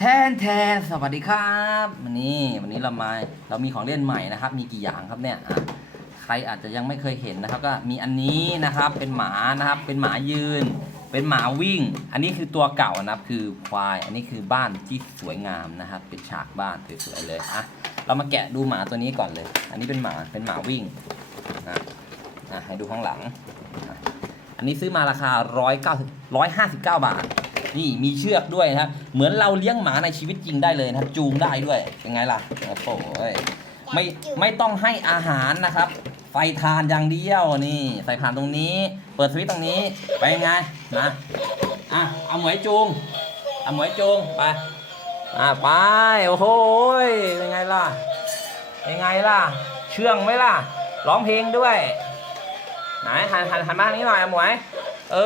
แทนแทนสวัสดีครับวันนี้วันนี้เรามาเรามีของเล่นใหม่นะครับ มีกี่อย่างครับเนี่ยใครอาจจะยังไม่เคยเห็นนะครับ ก็มีอันนี้นะครับเป็นหมานะครับ เป็นหมายืน เป็นหมาวิ่ง อันนี้คือตัวเก่านะครับคือควาย อันนี้คือบ้านที่สวยงามนะครับ เป็นฉากบ้านสวยๆเลยอะเรามาแกะดูหมาตัวนี้ก่อนเลย อันนี้เป็นหมาเป็นหมาวิ่งนะอะให้ดูข้างหลัง อันนี้ซื้อมาราคา109 159 บาท นี่มีเชือกด้วยนะครับเหมือนเราเลี้ยงหมาในชีวิตจริงได้เลยนะครับ จูงได้ด้วยเป็นไงล่ะโอ้โหยไม่ไม่ต้องให้อาหารนะครับไฟทานอย่างเดียวนี่ใส่ผ่านตรงนี้ เปิดสวิตช์ตรงนี้ไปยังไงนะอะเอาหมวยจูงเอาหมวยจูงไปอะไปโอ้โหยเป็นไงล่ะเป็นไงล่ะ เชื่องไหมล่ะ ร้องเพลงด้วย ไหนหันหันหันมาทางนี้หน่อยอหมวย เอ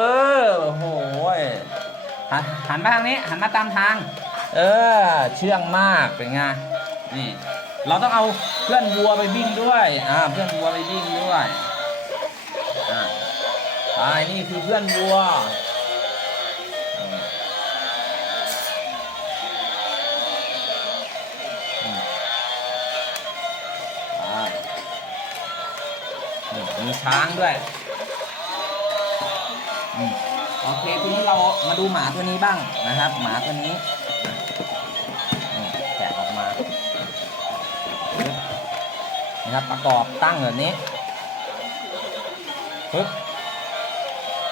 อ โอ้โห หันหันมาทางนี้หันมาตามทาง เออเชื่องมากเป็นไงนี่เราต้องเอาเพื่อนวัวไปวิ่งด้วยอ่าเพื่อนวัวไปวิ่งด้วยอ่าไปนี่คือเพื่อนวัวอืมอืมไปนี่มีช้างด้วย อืม โอเคทีนี้เรามาดูหมาตัวนี้บ้างนะครับ หมาตัวนี้นี่แกะออกมานะครับประกอบตั้งแบบนี้ปึ๊บ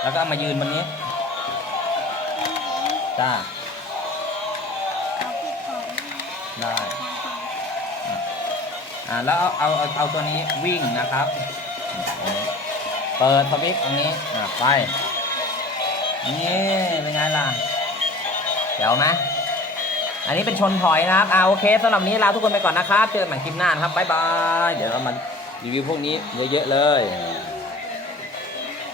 แล้วก็มายืนบนนี้จ้าเอาไปก่อนได้อ่าแล้วเอาเอาเอาเอาตัวนี้วิ่งนะครับ เปิดสวิตช์ตรงนี้อ่าไป นี่เป็นไงล่ะเดี๋ยวไหมอันนี้เป็นชนถอยนะครับอ่าโอเคสำหรับนนี้ลาทุกคนไปก่อนนะครับ เจอกันใหม่คลิปหน้านะครับบ๊ายบาย เดี๋ยวเรามารีวิวพวกนี้เยอะๆเลย